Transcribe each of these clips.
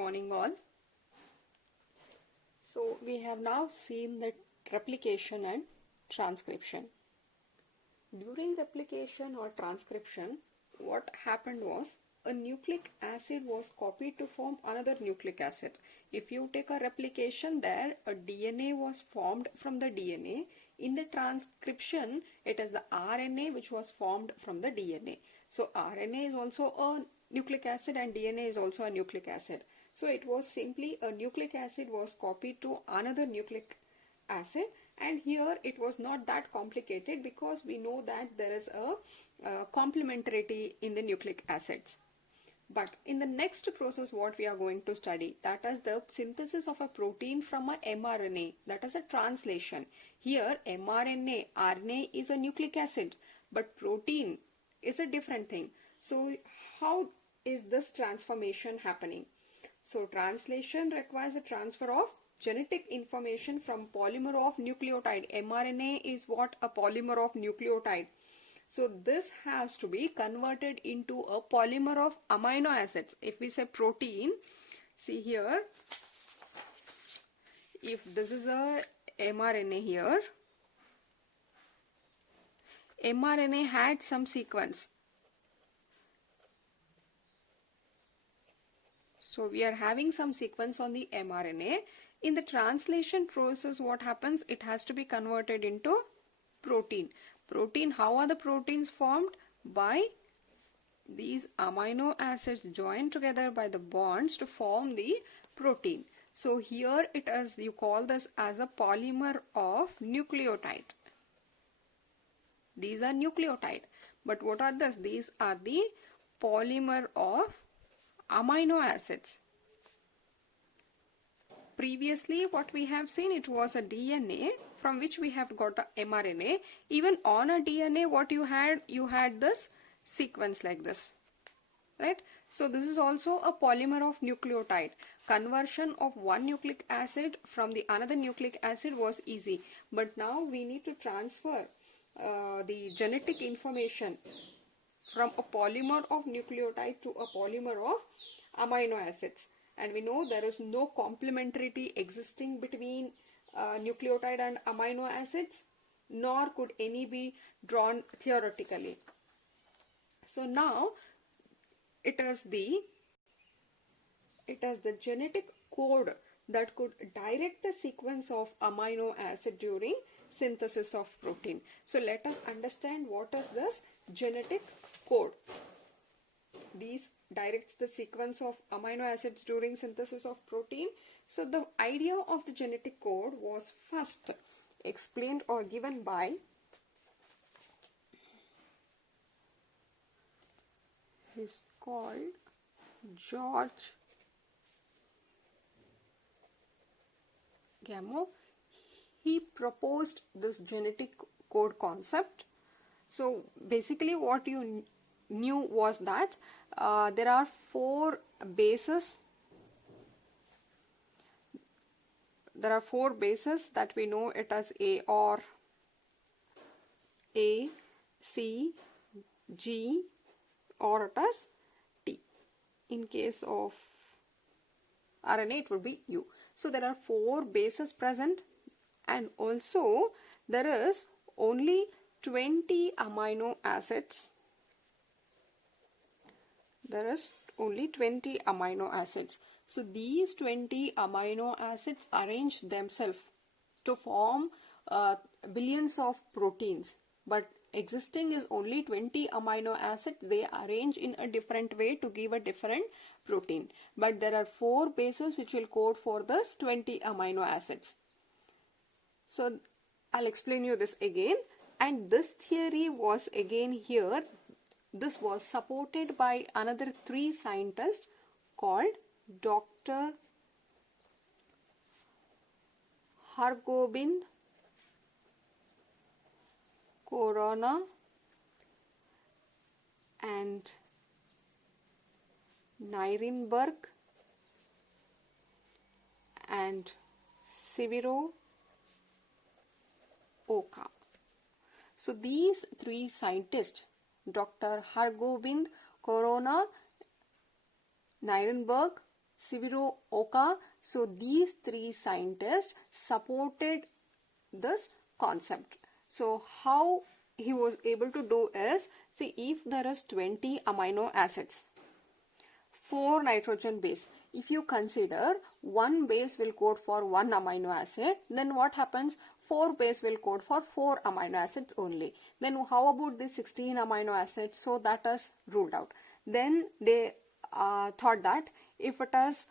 morning all. So we have now seen the replication and transcription. During replication or transcription, what happened was a nucleic acid was copied to form another nucleic acid. If you take a replication there, a DNA was formed from the DNA. In the transcription, it is the RNA which was formed from the DNA. So RNA is also a nucleic acid and DNA is also a nucleic acid. So it was simply a nucleic acid was copied to another nucleic acid, and here it was not that complicated because we know that there is a complementarity in the nucleic acids. But in the next process what we are going to study, that is the synthesis of a protein from a mRNA, that is a translation. Here mRNA, RNA is a nucleic acid, but protein is a different thing. So how is this transformation happening? So translation requires the transfer of genetic information from polymer of nucleotide. mRNA is what? A polymer of nucleotide. So this has to be converted into a polymer of amino acids. If we say protein, see here, if this is a mRNA here, mRNA had some sequence. So we are having some sequence on the mRNA. In the translation process, what happens? It has to be converted into protein. Protein, how are the proteins formed? By these amino acids joined together by the bonds to form the protein. So here it is, you call this as a polymer of nucleotide. These are nucleotide. But what are this? These are the polymer of amino acids. Previously what we have seen, it was a DNA from which we have got a mRNA. Even on a DNA what you had this sequence like this, right? So this is also a polymer of nucleotide. Conversion of one nucleic acid from the another nucleic acid was easy, but now we need to transfer the genetic information from a polymer of nucleotide to a polymer of amino acids. And we know there is no complementarity existing between nucleotide and amino acids, nor could any be drawn theoretically. So now it is the genetic code that could direct the sequence of amino acid during synthesis of protein. So let us understand what is this genetic code. These directs the sequence of amino acids during synthesis of protein. So the idea of the genetic code was first explained or given by is called George Gamow. He proposed this genetic code concept. So basically what you knew was that there are four bases. There are four bases that we know it as A, or A, C, G, or it as T. In case of RNA it would be U. So there are four bases present, and also there is only 20 amino acids. There is only 20 amino acids. So these 20 amino acids arrange themselves to form billions of proteins, but existing is only 20 amino acids. They arrange in a different way to give a different protein, but there are four bases which will code for this 20 amino acids. So I'll explain you this again, and this theory was again here. This was supported by another three scientists called Dr. Hargobind Khorana and Nirenberg and Severo Oka. So these three scientists, Dr. Hargobind Khorana, Nirenberg Shigeru Oka. So these three scientists supported this concept. So how he was able to do is, see, if there is 20 amino acids, 4 nitrogen base. If you consider one base will code for one amino acid, then what happens? 4 base will code for 4 amino acids only. Then how about the 16 amino acids? So that is ruled out. Then they thought that if it is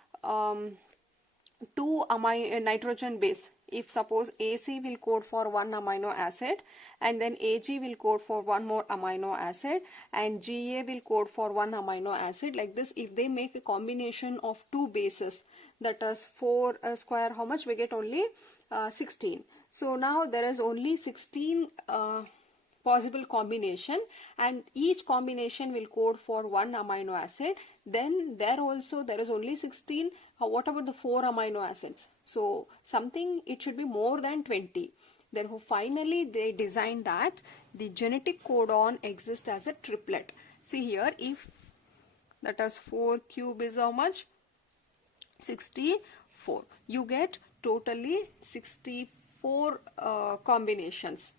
two nitrogen base, if suppose AC will code for one amino acid and then AG will code for one more amino acid and GA will code for one amino acid, like this, if they make a combination of two bases, that is 4 square, how much we get? Only 16. So now there is only 16 possible combination, and each combination will code for one amino acid. Then there also there is only 16. What about the 4 amino acids? So something, it should be more than 20. Therefore finally they designed that the genetic codon exists as a triplet. See here, if that is 4 cube is how much? 64. You get totally 64 combinations.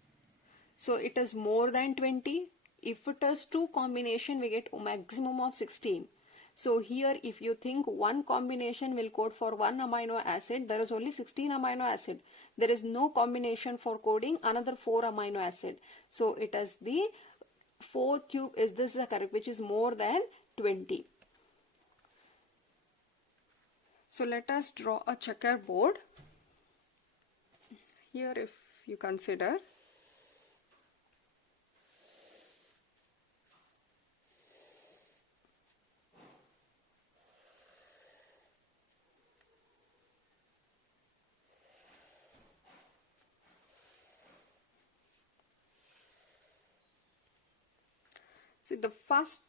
So it is more than 20. If it is 2 combination, we get a maximum of 16. So here if you think one combination will code for one amino acid, there is only 16 amino acid. There is no combination for coding another 4 amino acid. So it is the 4 cube, is this the correct, which is more than 20. So let us draw a checkerboard. Here if you consider, see the first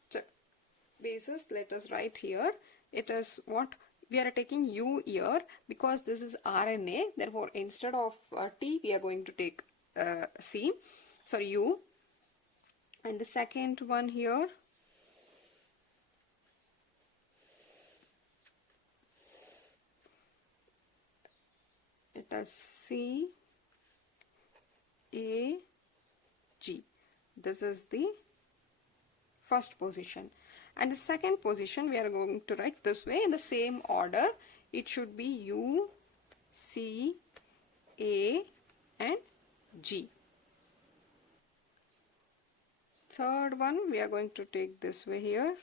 basis, let us write here. It is what we are taking U here because this is RNA. Therefore instead of T we are going to take U. And the second one here, it is C A G. This is the first position. And the second position we are going to write this way in the same order. It should be U, C, A and G. Third one we are going to take this way here.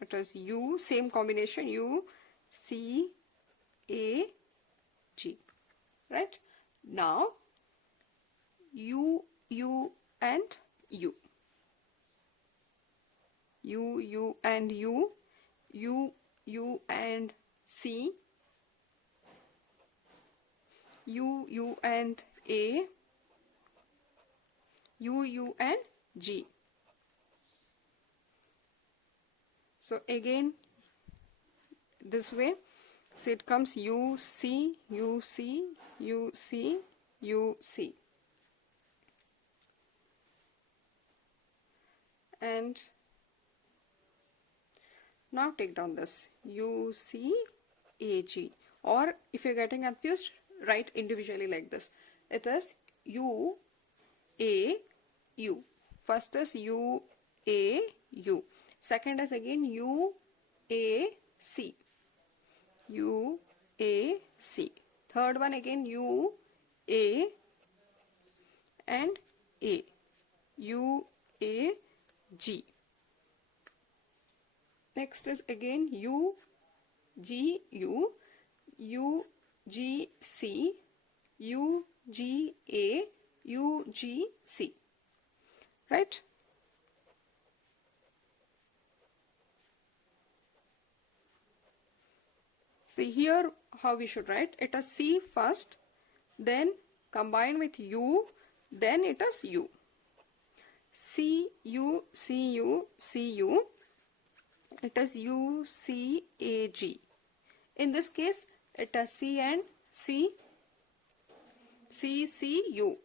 It is U, same combination, U, C, A, G. Right? Now U, U and U. U, U and U, U, U and C, U, U and A, U, U and G. So again this way, so it comes U, C, U, C, U, C, U, C. And now take down this U, C, A, G, or if you're getting confused, write individually like this. It is U, A, U. First is U, A, U. Second is again U, A, C. U, A, C. Third one again U, A and A. U, A, G. Next is again U, G, U, U, G, C, U, G, A, U, G, C. Right? See here how we should write. It is C first, then combine with U, then it is U. C, U, C, U, C, U. It is U, C, A, G. In this case, it is C and C, C, C, U.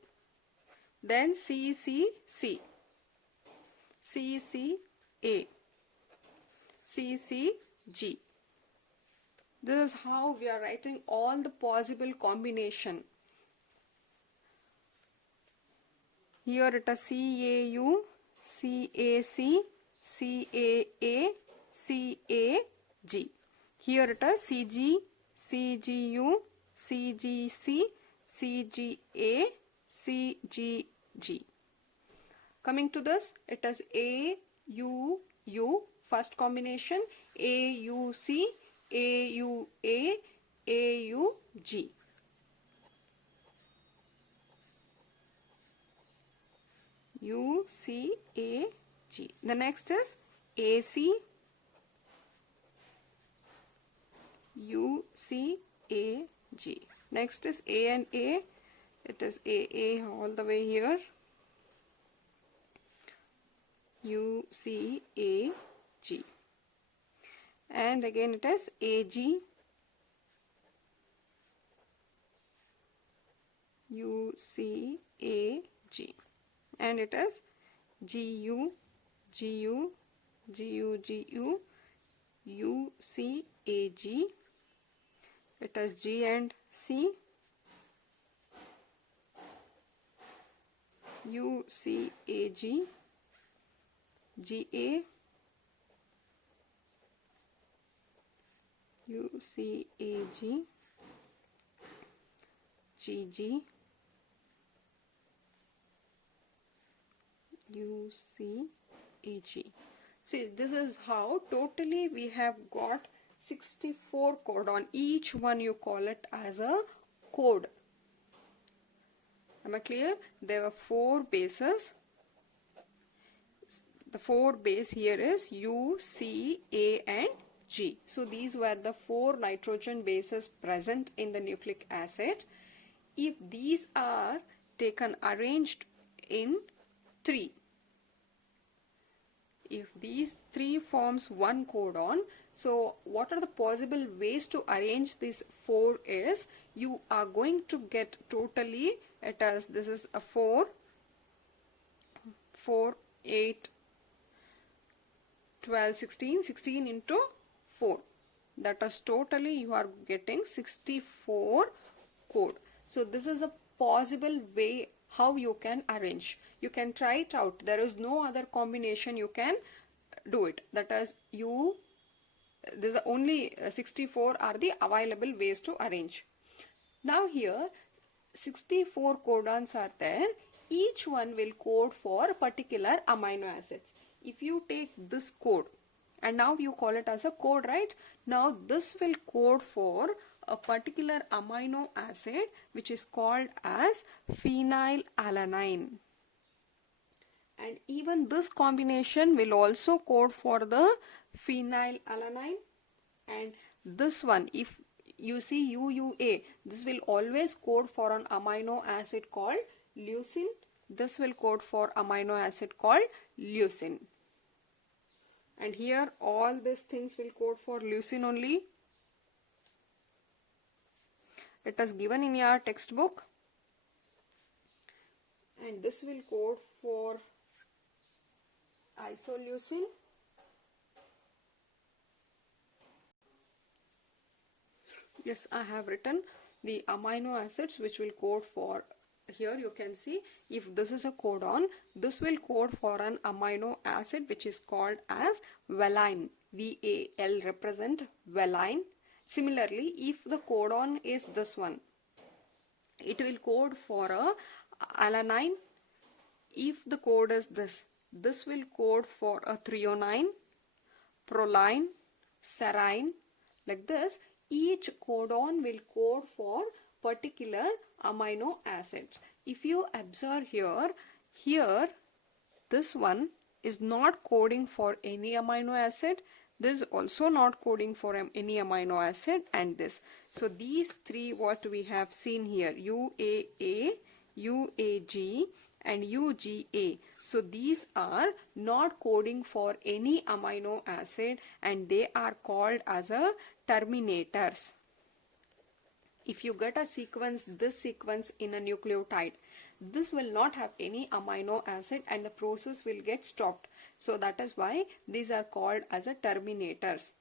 Then C, C, C, C, C, A, C, C, G. This is how we are writing all the possible combination. Here it is CAU, CAC, CAA, CAG. Here it is CG, CGU, CGC, CGA, CGG. Coming to this, it is AUU, first combination, AUC, AUA, AUG. UCAG. The next is AC, UCAG. Next is A and A. It is AA all the way here. UCAG. And again it is AG, UCAG. And it is GU, GU, GU, GU, UCAG. It is G and C, UCAG, GA, UCAG, GG, UCAG. See, this is how totally we have got 64 codon. Each one you call it as a code. Am I clear? There were 4 bases. The 4 base here is U, C, A and G. So these were the 4 nitrogen bases present in the nucleic acid. If these are taken arranged in 3, if these 3 forms one codon, so what are the possible ways to arrange these 4 is, you are going to get totally, this is a 4, 8, 12, 16, 16 into 4. That is totally you are getting 64 code. So this is a possible way how you can arrange. You can try it out. There is no other combination you can do it. That is there's only 64 are the available ways to arrange. Now here 64 codons are there. Each one will code for particular amino acids. If you take this code and now you call it as a code, right? Now this will code for a particular amino acid which is called as phenylalanine. And even this combination will also code for the phenylalanine. And this one, if you see UUA, this will always code for an amino acid called leucine. This will code for amino acid called leucine. And here all these things will code for leucine only. It is given in your textbook. And this will code for isoleucine. Yes, I have written the amino acids which will code for. Here you can see, if this is a codon, this will code for an amino acid which is called as valine. VAL represent valine. Similarly, if the codon is this one, it will code for a alanine. If the code is this will code for a threonine, proline, serine. Like this, each codon will code for particular amino acids. If you observe here this one is not coding for any amino acid. This is also not coding for any amino acid, and this. So these 3 what we have seen here, UAA, UAG and UGA. So these are not coding for any amino acid and they are called as a terminators. If you get a sequence, this sequence in a nucleotide, this will not have any amino acid and the process will get stopped. So that is why these are called as a terminators.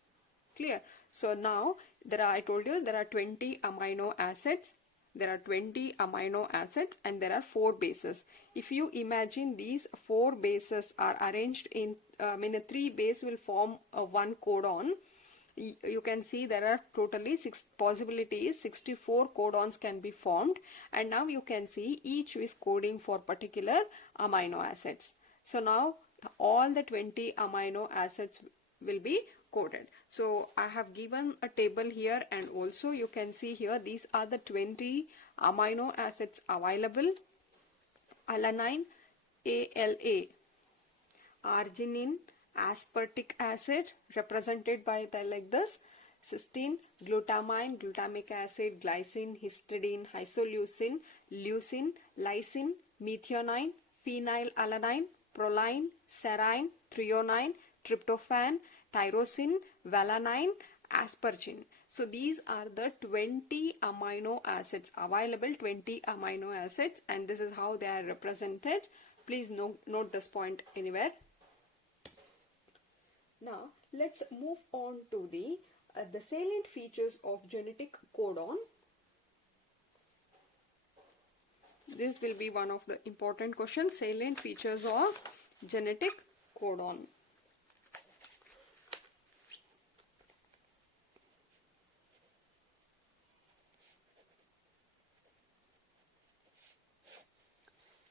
Clear? So now I told you there are 20 amino acids. There are 20 amino acids and there are 4 bases. If you imagine these 4 bases are arranged in, the 3 base will form one codon. You can see there are totally 6 possibilities. 64 codons can be formed, and now you can see each is coding for particular amino acids. So now all the 20 amino acids will be coded. So I have given a table here, and also you can see here these are the 20 amino acids available. Alanine, ALA, arginine, aspartic acid represented by the like this, cysteine, glutamine, glutamic acid, glycine, histidine, isoleucine, leucine, lysine, methionine, phenylalanine, proline, serine, threonine, tryptophan, tyrosine, valine, aspargine. So these are the 20 amino acids available, 20 amino acids, and this is how they are represented. Please note this point anywhere. Now let's move on to the salient features of genetic codon. This will be one of the important questions, salient features of genetic codon.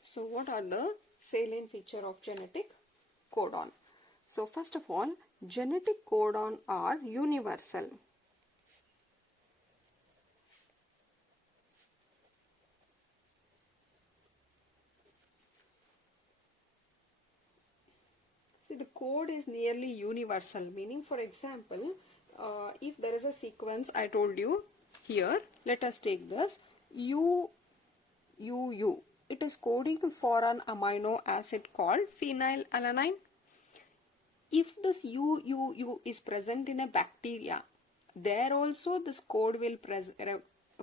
So what are the salient features of genetic codon? So first of all, genetic codon are universal. See, the code is nearly universal, meaning, for example, if there is a sequence I told you here, let us take this UUU. It is coding for an amino acid called phenylalanine. If this UUU is present in a bacteria, there also this code will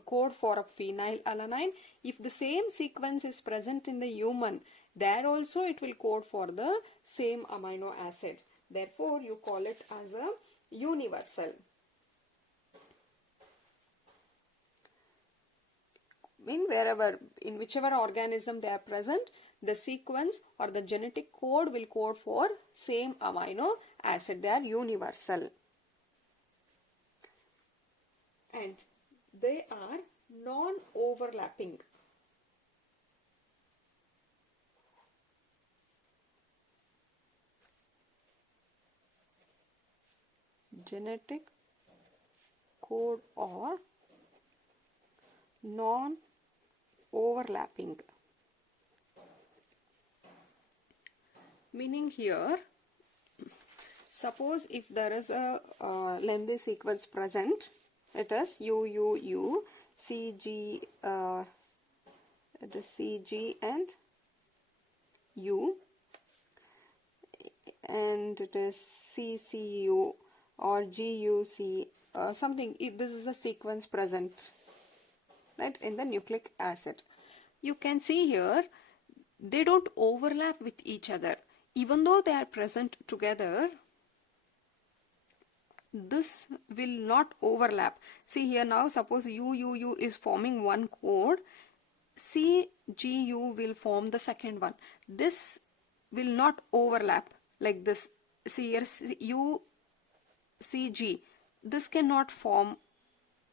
code for a phenylalanine. If the same sequence is present in the human, there also it will code for the same amino acid. Therefore, you call it as a universal. In whichever organism they are present, the sequence or the genetic code will code for same amino acid. They are universal. And they are non-overlapping. Genetic code or non-overlapping. Meaning here, suppose if there is a lengthy sequence present, it is UUU, CG, it is CG and U, and it is CCU or GUC, something. This is a sequence present, right, in the nucleic acid. You can see here they don't overlap with each other. Even though they are present together, this will not overlap. See here now, suppose UUU is forming one code, CGU will form the second one. This will not overlap like this. See here, UCG, this cannot form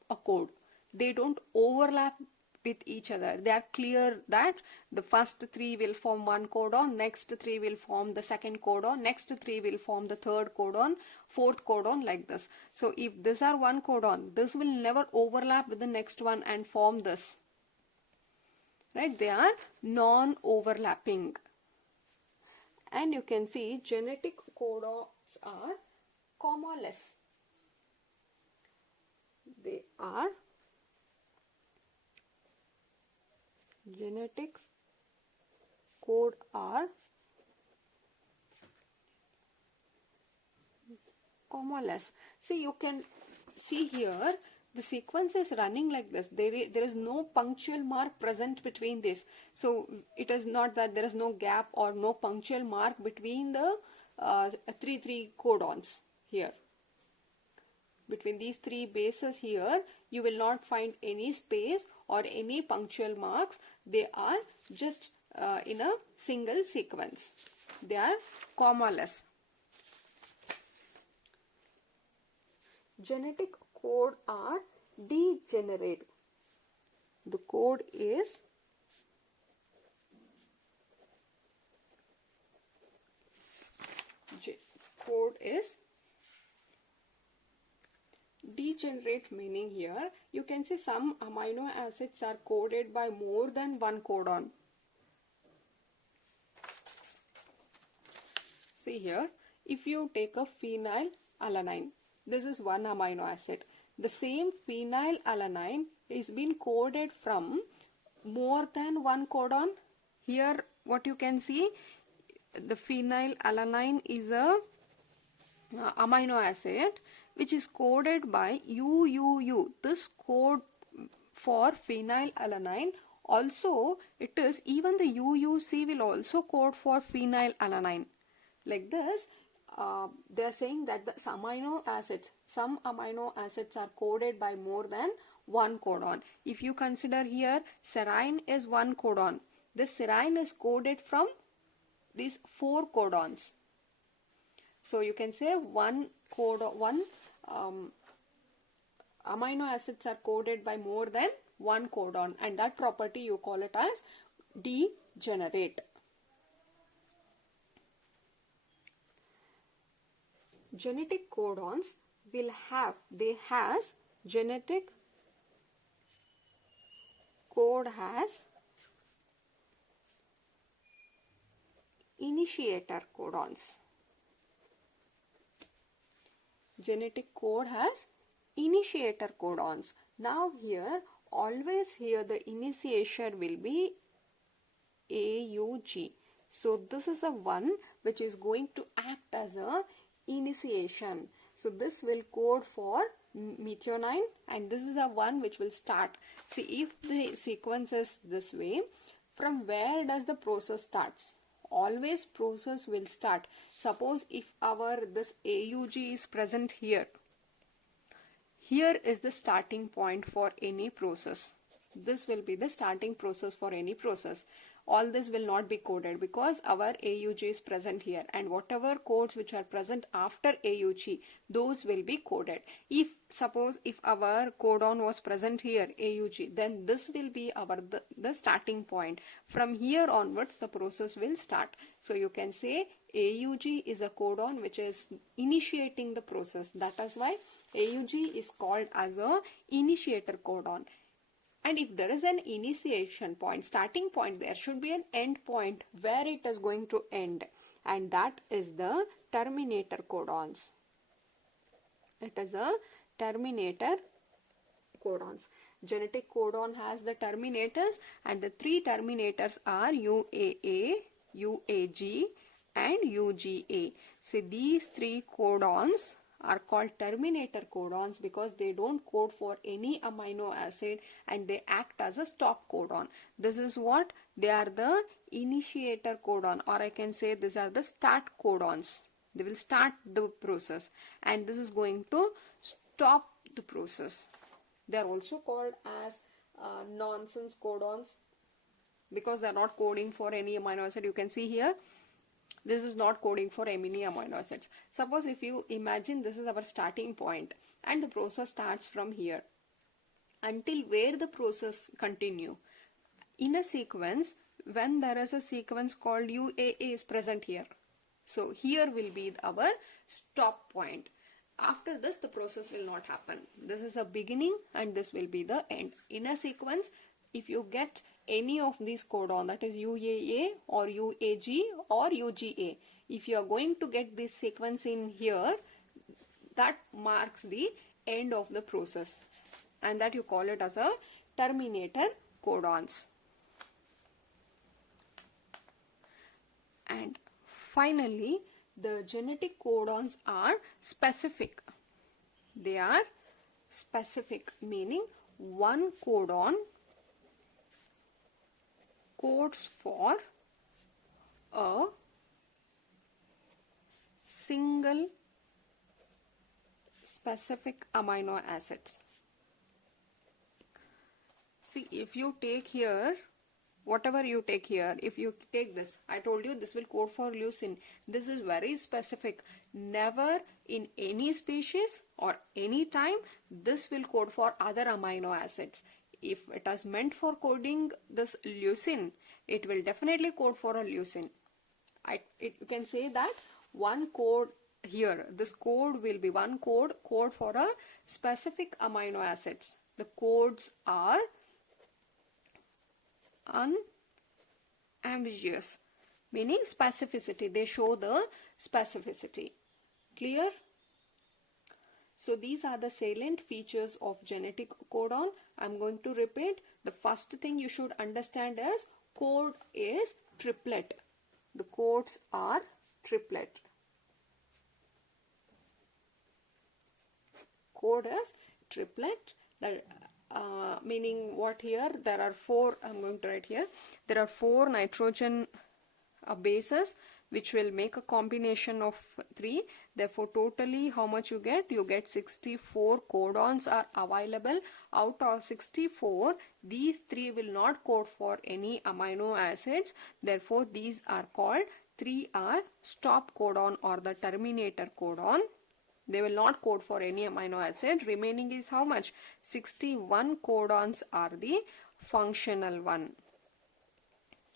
a code. They don't overlap with each other. They are clear that the first 3 will form one codon, next 3 will form the second codon, next 3 will form the third codon, fourth codon, like this. So if these are one codon, this will never overlap with the next one and form this. Right? They are non-overlapping. And you can see genetic codons are commaless. They are genetic code are commaless. See, you can see here the sequence is running like this. There is no punctual mark present between this. So it is not that there is no gap or no punctual mark between the three codons here. between these three bases here, you will not find any space or any punctual marks. They are just in a single sequence. They are commaless. Genetic code are degenerate. The code is degenerate, meaning here you can see some amino acids are coded by more than one codon. See here, if you take a phenylalanine, this is one amino acid. The same phenylalanine is been coded from more than one codon. Here what you can see, the phenylalanine is a amino acid which is coded by UUU. This code for phenylalanine also, it is even the UUC will also code for phenylalanine. Like this, they are saying that some amino acids are coded by more than one codon. If you consider here, serine is one codon. This serine is coded from these 4 codons. So you can say one amino acids are coded by more than one codon, and that property you call it as degenerate. Genetic codons will have, genetic code has initiator codons. Genetic code has initiator codons. Now here, always here the initiation will be AUG. So this is the one which is going to act as a initiation. So this will code for methionine, and this is a one which will start. See, if the sequence is this way, from where does the process starts? Always process will start. Suppose if this AUG is present here, here is the starting point for any process. This will be the starting process for any process. All this will not be coded because our AUG is present here, and whatever codes which are present after AUG, those will be coded. Suppose if our codon was present here, AUG, then this will be the starting point. From here onwards the process will start. So you can say AUG is a codon which is initiating the process. That is why AUG is called as a initiator codon. And if there is an initiation point, starting point, there should be an end point where it is going to end. And that is the terminator codons. It is a terminator codons. Genetic codon has the terminators, and the 3 terminators are UAA, UAG and UGA. So these 3 codons are called terminator codons because they don't code for any amino acid and they act as a stop codon. This is what they are, the initiator codon, or I can say these are the start codons. They will start the process, and this is going to stop the process. They are also called as nonsense codons because they are not coding for any amino acid. You can see here, this is not coding for any amino acids. Suppose if you imagine this is our starting point and the process starts from here until where the process continue. In a sequence, when there is a sequence called UAA is present here. So here will be our stop point. After this the process will not happen. This is a beginning and this will be the end. In a sequence, if you get any of these codon, that is UAA or UAG or UGA, if you are going to get this sequence in here, that marks the end of the process, and that you call it as a terminator codons. And finally, the genetic codons are specific. They are specific, meaning one codon codes for a single specific amino acids. See, if you take here, whatever you take here, if you take this, I told you this will code for leucine. This is very specific. Never in any species or any time this will code for other amino acids. If it is meant for coding this leucine, it will definitely code for a leucine. You can say that one code here, this code will be one code for a specific amino acids. The codes are unambiguous, meaning specificity. They show the specificity. Clear? So these are the salient features of genetic codon. I'm going to repeat. The first thing you should understand is code is triplet. The codes are triplet. Code is triplet. Meaning what here? There are four, I'm going to write here, there are four nitrogen bases which will make a combination of 3. Therefore, totally how much you get? You get 64 codons are available. Out of 64, these 3 will not code for any amino acids. Therefore, these are called 3 are stop codon or the terminator codon. They will not code for any amino acid. Remaining is how much? 61 codons are the functional one.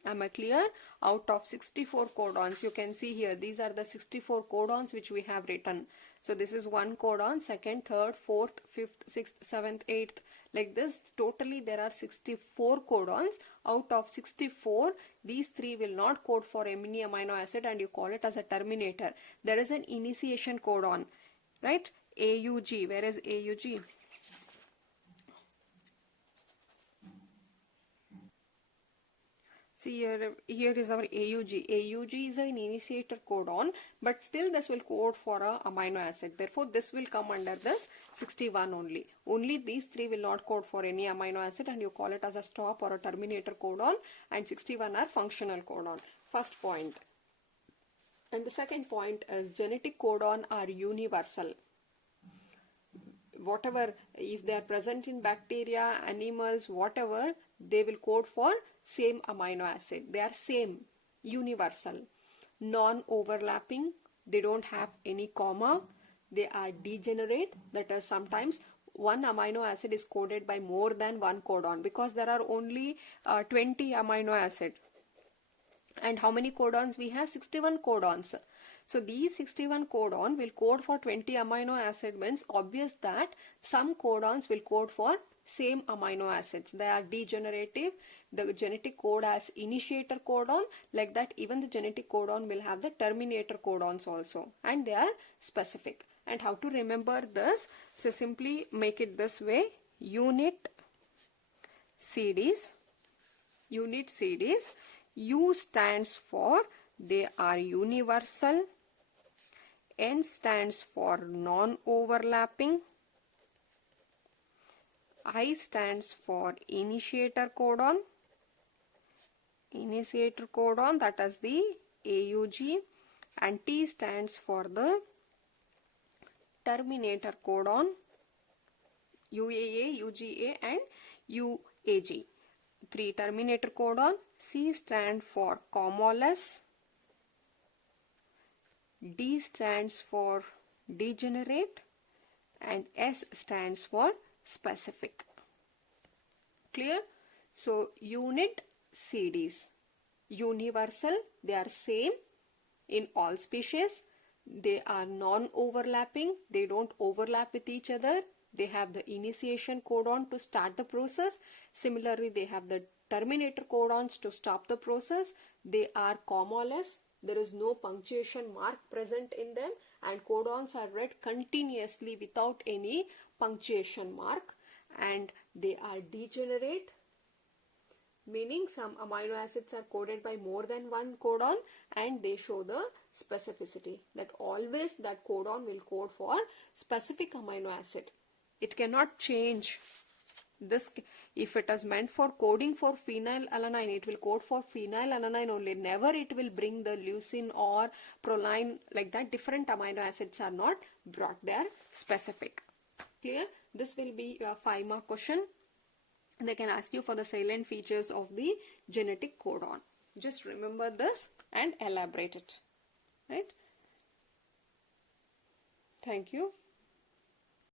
Am I clear? Out of 64 codons, you can see here, these are the 64 codons which we have written. So this is one codon, second, third, fourth, fifth, sixth, seventh, eighth, like this. Totally there are 64 codons. Out of 64, these 3 will not code for any amino acid and you call it as a terminator. There is an initiation codon, right? AUG. Where is AUG? See here is our AUG. AUG is an initiator codon, but still this will code for a amino acid. Therefore, this will come under this 61 only. Only these 3 will not code for any amino acid and you call it as a stop or a terminator codon, and 61 are functional codon. First point. And the second point is genetic codon are universal. Whatever, if they are present in bacteria, animals, whatever, they will code for same amino acid. They are same, universal, non-overlapping. They don't have any comma. They are degenerate. That is, sometimes one amino acid is coded by more than one codon because there are only 20 amino acid. And how many codons we have? 61 codons. So these 61 codon will code for 20 amino acid, means obvious that some codons will code for same amino acids. They are degenerative. The genetic code has initiator codon. Like that, even the genetic codon will have the terminator codons also. And they are specific. And how to remember this? So simply make it this way. Unit CDs. Unit CDs. U stands for they are universal. N stands for non-overlapping. I stands for initiator codon. Initiator codon, that is the AUG. And T stands for the terminator codon. UAA, UGA and UAG. 3 terminator codon. C stands for commoless. D stands for degenerate and S stands for specific. Clear? So unit CDs, universal, they are same in all species. They are non-overlapping. They don't overlap with each other. They have the initiation codon to start the process. Similarly, they have the terminator codons to stop the process. They are commoless. There is no punctuation mark present in them, and codons are read continuously without any punctuation mark, and they are degenerate, meaning some amino acids are coded by more than one codon, and they show the specificity that always that codon will code for specific amino acid. It cannot change This, if it is meant for coding for phenylalanine, it will code for phenylalanine only. Never it will bring the leucine or proline, like that. Different amino acids are not brought. They are specific. Clear? This will be a 5-mark question. They can ask you for the salient features of the genetic codon. Just remember this and elaborate it. Right? Thank you.